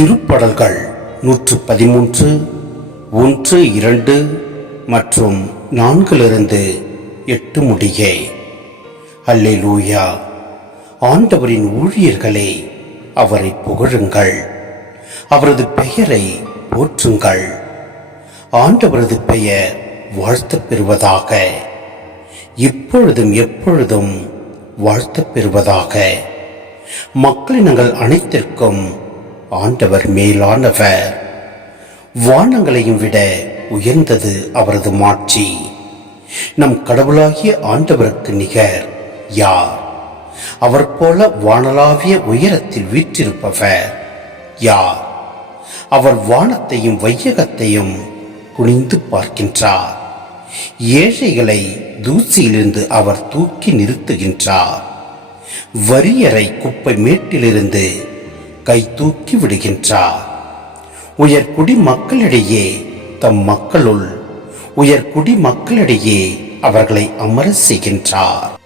திருப்பாடல்கள் 113 1, 2 மற்றும் 4 முடிய. அல்லேலூயா. ஆண்டவரின் ஊழியர்களே, அவரை புகழுங்கள், அவரது பெயரை போற்றுங்கள். ஆண்டவரது பெயர் வாழ்த்தப் பெறுவதாக, இப்பொழுதும் எப்பொழுதும் வாழ்த்தப் பெறுவதாக. மக்களினங்கள் அனைத்திற்கும் ஆண்டவர் மேலானவர். வானங்களையும் விட உயர்ந்தது அவரது மாட்சி. நம் கடவுளாகிய ஆண்டவருக்கு நிகர் யார்? அவர் போல வானளாவிய உயரத்தில் வீற்றிருப்பவர் யார்? அவர் வானத்தையும் வையகத்தையும் குனிந்து பார்க்கின்றார். ஏழைகளை தூசியிலிருந்து அவர் தூக்கி நிறுத்துகின்றார். வறியரை குப்பை மேட்டிலிருந்து கை தூக்கி விடுகின்றார். உயர்குடி மக்களிடையே தம் மக்களுள் உயர்குடி மக்களிடையே அவர்களை அமர செய்கின்றார்.